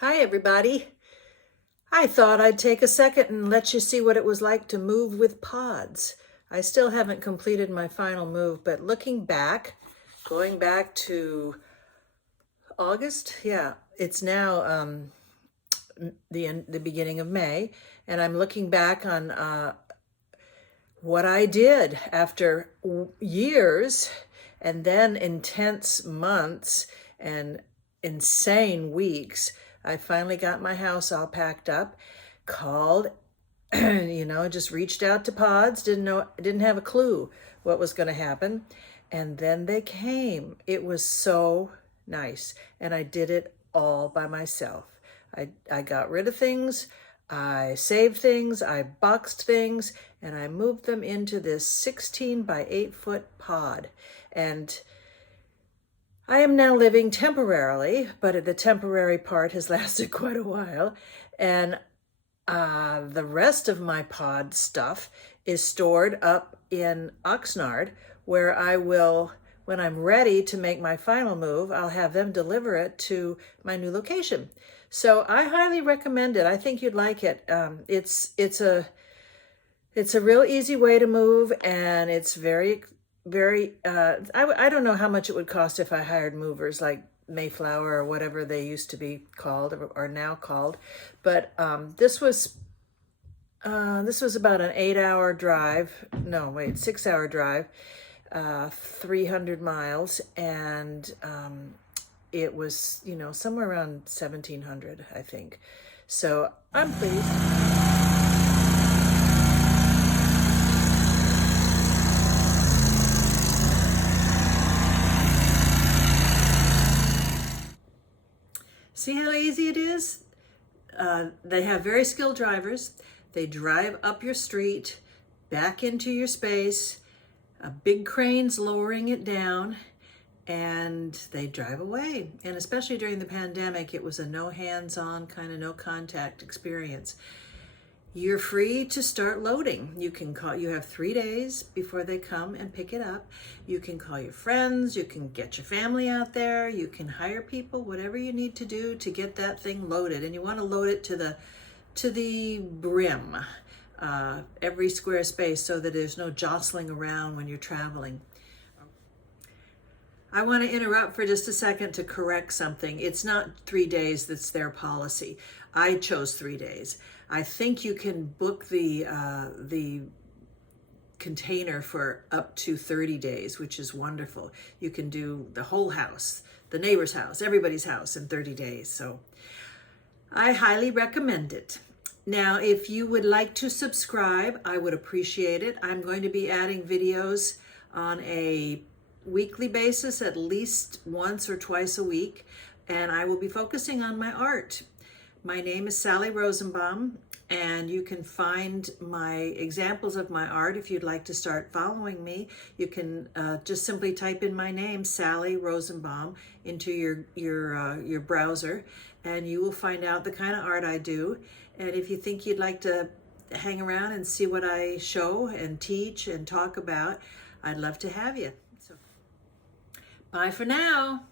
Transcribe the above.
Hi, everybody. I thought I'd take a second and let you see what it was like to move with pods. I still haven't completed my final move, but looking back, going back to August, yeah, it's now the beginning of May, and I'm looking back on what I did after years and then intense months and insane weeks. I finally got my house all packed up, called, just reached out to pods, didn't have a clue what was going to happen. And then they came. It was so nice. And I did it all by myself. I got rid of things, I saved things, I boxed things, and I moved them into this 16 by 8-foot pod. And I am now living temporarily, but the temporary part has lasted quite a while. And the rest of my pod stuff is stored up in Oxnard, where I will, when I'm ready to make my final move, I'll have them deliver it to my new location. So I highly recommend it. I think you'd like it. It's a real easy way to move, and it's very, I don't know how much it would cost if I hired movers like Mayflower or whatever they used to be called or now called. But this was about an 8-hour drive. No, wait, 6-hour drive, 300 miles. And it was, somewhere around 1,700, I think. So I'm pleased. See how easy it is? They have very skilled drivers. They drive up your street, back into your space, a big crane's lowering it down, and they drive away. And especially during the pandemic, it was a no hands-on, kind of no contact experience. You're free to start loading. You have 3 days before they come and pick it up. You can call your friends, you can get your family out there, you can hire people, whatever you need to do to get that thing loaded. And you want to load it to the brim, every square space, so that there's no jostling around when you're traveling. I want to interrupt for just a second to correct something. It's not 3 days that's their policy. I chose 3 days. I think you can book the container for up to 30 days, which is wonderful. You can do the whole house, the neighbor's house, everybody's house in 30 days. So I highly recommend it. Now, if you would like to subscribe, I would appreciate it. I'm going to be adding videos on a weekly basis, at least once or twice a week, and I will be focusing on my art. My name is Sally Rosenbaum, and you can find my examples of my art. If you'd like to start following me, you can just simply type in my name, Sally Rosenbaum, into your browser, and you will find out the kind of art I do. And if you think you'd like to hang around and see what I show and teach and talk about, I'd love to have you. So, bye for now.